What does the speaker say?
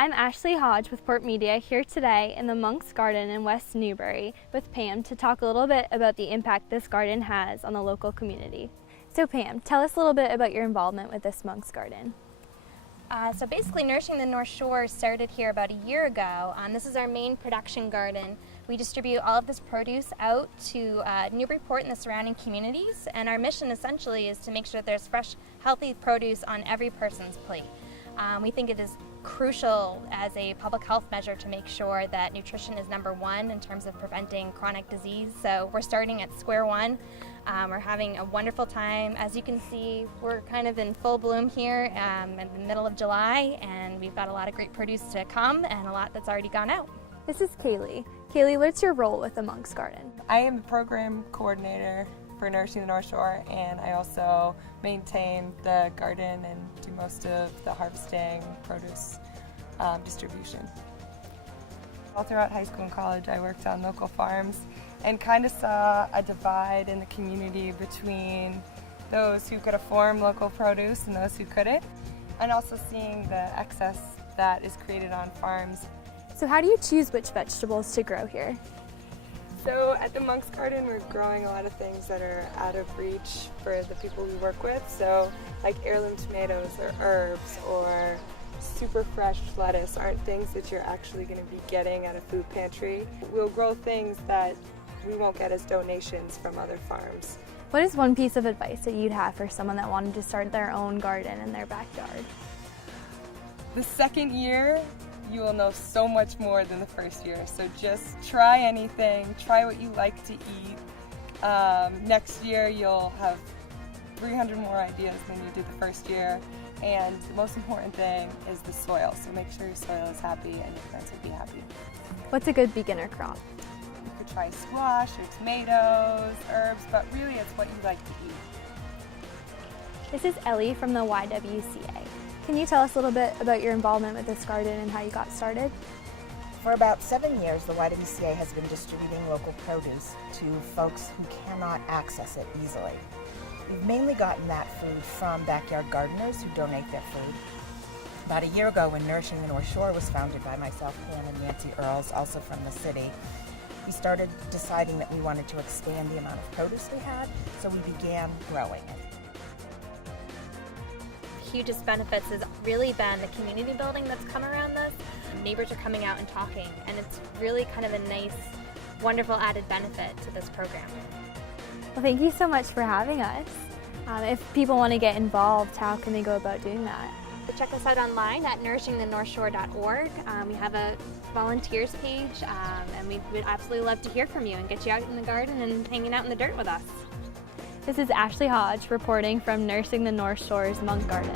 I'm Ashley Hodge with PortMedia here today in the Monk's Garden in West Newbury with Pam to talk a little bit about the impact this garden has on the local community. So Pam, tell us a little bit about your involvement with this Monk's Garden. So basically, Nourishing the North Shore started here about a year ago. This is our main production garden. We distribute all of this produce out to Newburyport and the surrounding communities, and our mission essentially is to make sure that there's fresh, healthy produce on every person's plate. We think it is crucial as a public health measure to make sure that nutrition is number one in terms of preventing chronic disease. So we're starting at square one. We're having a wonderful time. As you can see, we're kind of in full bloom here in the middle of July, and we've got a lot of great produce to come and a lot that's already gone out. This is Kailey. Kailey, what's your role with the Monk's Garden? I am the program coordinator for Nourishing the North Shore, and I also maintain the garden and do most of the harvesting, produce distribution. All throughout high school and college, I worked on local farms and kind of saw a divide in the community between those who could afford local produce and those who couldn't, and also seeing the excess that is created on farms. So how do you choose which vegetables to grow here? So at the Monk's Garden, we're growing a lot of things that are out of reach for the people we work with. So like heirloom tomatoes or herbs or super fresh lettuce aren't things that you're actually going to be getting at a food pantry. We'll grow things that we won't get as donations from other farms. What is one piece of advice that you'd have for someone that wanted to start their own garden in their backyard? The second year, you will know so much more than the first year. So just try anything, try what you like to eat. Next year you'll have 300 more ideas than you did the first year. And the most important thing is the soil. So make sure your soil is happy and your plants will be happy. What's a good beginner crop? You could try squash or tomatoes, herbs, but really it's what you like to eat. This is Ellie from the YWCA. Can you tell us a little bit about your involvement with this garden and how you got started? For about 7 years, the YWCA has been distributing local produce to folks who cannot access it easily. We've mainly gotten that food from backyard gardeners who donate their food. About a year ago, when Nourishing the North Shore was founded by myself, Pam, and Nancy Earls, also from the city, we started deciding that we wanted to expand the amount of produce we had, so we began growing it. Hugest benefits has really been the community building that's come around this. Neighbors are coming out and talking, and it's really kind of a nice, wonderful added benefit to this program. Well, thank you so much for having us. If people want to get involved, how can they go about doing that? So check us out online at nourishingthenorthshore.org. We have a volunteers page, and we would absolutely love to hear from you and get you out in the garden and hanging out in the dirt with us. This is Ashley Hodge reporting from Nourishing the North Shore's Monk Garden.